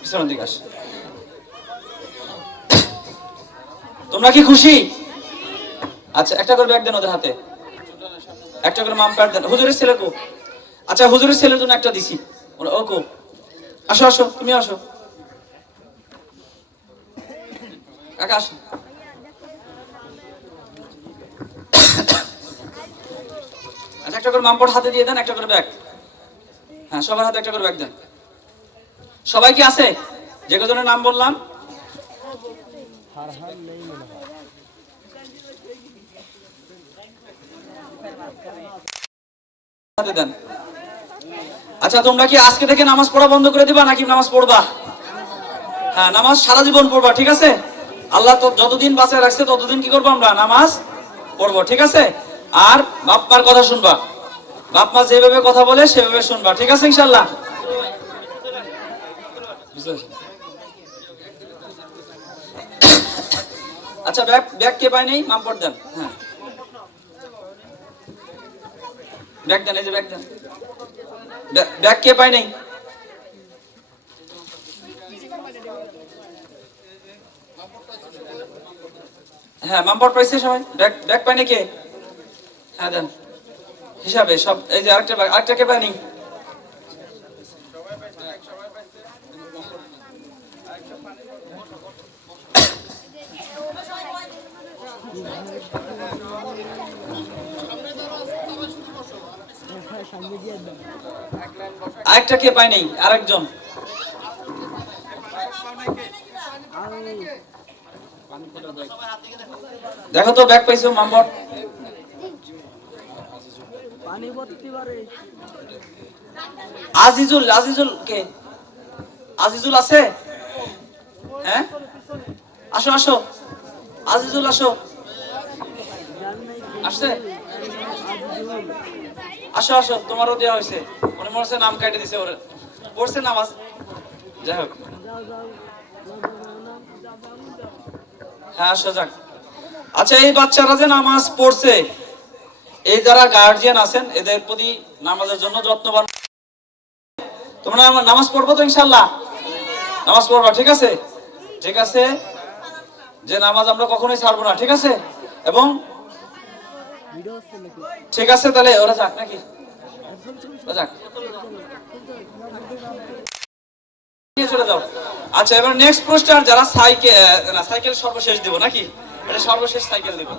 পিছনের দিকে আস। তোমরা কি খুশি? আচ্ছা, একটা করে ব্যাগ দেন ওদের হাতে, একটা করে মাম প্যাড দেন। হুজুরের ছেলে কো? আচ্ছা, হুজুরের ছেলের জন্য একটা দিছি। ও কো? আসো আসো, তুমি আসো কাকা, আসো। আচ্ছা, একটা করে মামপট হাতে দিয়ে দেন, একটা করে ব্যাগ। হ্যাঁ, সবার হাতে একটা করে ব্যাগ দেন। সবাই কি আছে? যে কজনের নাম বললাম? হাতে দেন। আচ্ছা, তোমরা কি আজকে থেকে নামাজ পড়া বন্ধ করে দিবা নাকি নামাজ পড়বা? হ্যাঁ, নামাজ সারা জীবন পড়বা, ঠিক আছে? আল্লাহ তো যতদিন বাঁচায় রাখছে ততদিন কি করবো আমরা? নামাজ পড়বো, ঠিক আছে? আর বাপ মার কথা শুনবা, বাপ মা যেভাবে কথা বলে সেভাবে শুনবা, ঠিক আছে ইনশাল্লাহ? আচ্ছা, ব্যাগ ব্যাগ কে পায় নেই? মাম পড় দেন। হ্যাঁ, ব্যাগ দেন, এই যে ব্যাগ দেন। ব্যাগ কে পায় নেই? হ্যাঁ, মামপট পাইছে সবাই? ব্যাগ ব্যাগ পায় কে? হ্যাঁ দেন হিসাবে সব। এই যে আরেকটা ব্যাগ, আরেকটা কে পায়নি? আরেকটা কে পায় নেই? আরেকজন দেখো তো, ব্যাগ পাইছো মামপট? আজিজুল, আজিজুল কে? আজিজুল আছে? হ্যাঁ, আসো আসো, আজিজুল আসো। আসছে? আসো আসো, তোমারও দেওয়া হয়েছে। মনে মনে হচ্ছে নাম কাটে দিছে ওরে, পড়ছে নামাজ। যাই হোক, হ্যাঁ আসো, যাক। আচ্ছা, এই বাচ্চারা যে নামাজ পড়ছে, এই যারা গার্জিয়ান আছেন এদের প্রতি নামাজের জন্য যত্নবান। তোমরা নামাজ পড়বো তো ইনশাল্লাহ? নামাজ পড়বা, ঠিক আছে? ঠিক আছে, যে নামাজ আমরা কখনোই ছাড়বো না, ঠিক আছে? এবং ঠিক আছে, তাহলে ওরা যাক নাকি? যাক, নিয়ে চলে যাও। আচ্ছা, এবার নেক্সট পোস্টার যারা সাইকেল, না সাইকেল সর্বশেষ দেবো নাকি? এটা সর্বশেষ সাইকেল দেবো।